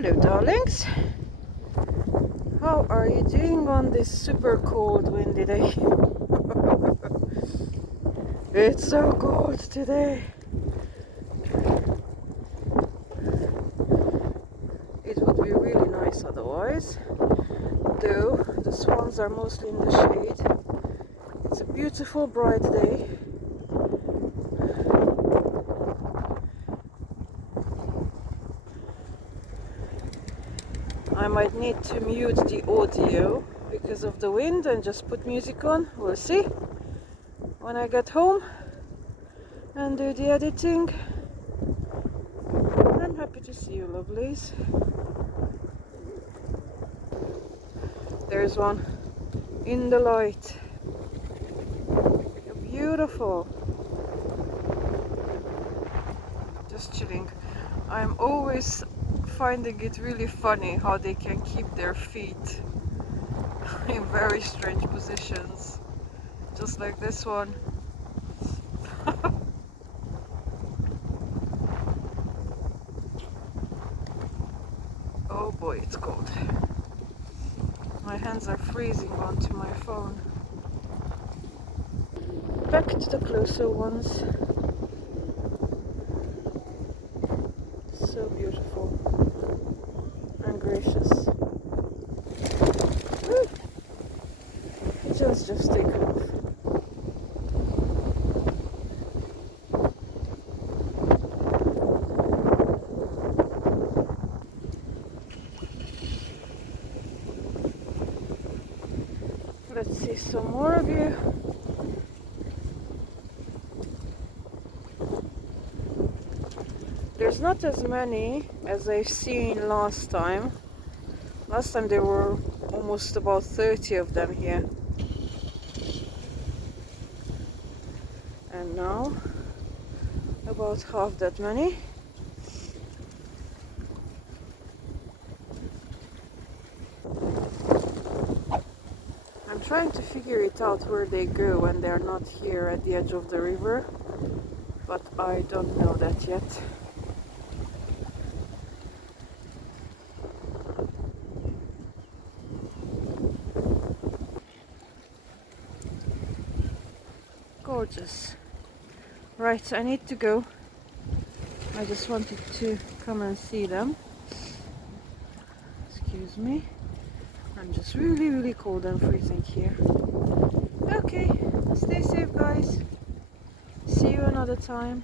Hello darlings, how are you doing on this super cold windy day? It's so cold today. It would be really nice otherwise, though the swans are mostly in the shade. It's a beautiful bright day. I might need to mute the audio because of the wind and just put music on. We'll see when I get home and do the editing. I'm happy to see you lovelies. There's one in the light. Beautiful. Just chilling. I'm always finding it really funny how they can keep their feet in very strange positions, just like this one. Oh boy, it's cold. My hands are freezing onto my phone. Back to the closer ones. So beautiful and gracious. Woo! Just take off. Let's see some more of you. There's not as many as I've seen last time. Last time there were almost about 30 of them here. And now about half that many. I'm trying to figure it out where they go when they're not here at the edge of the river, but I don't know that yet. Gorgeous. Right, I need to go. I just wanted to come and see them. Excuse me. I'm just really cold and freezing here. Okay, stay safe guys. See you another time.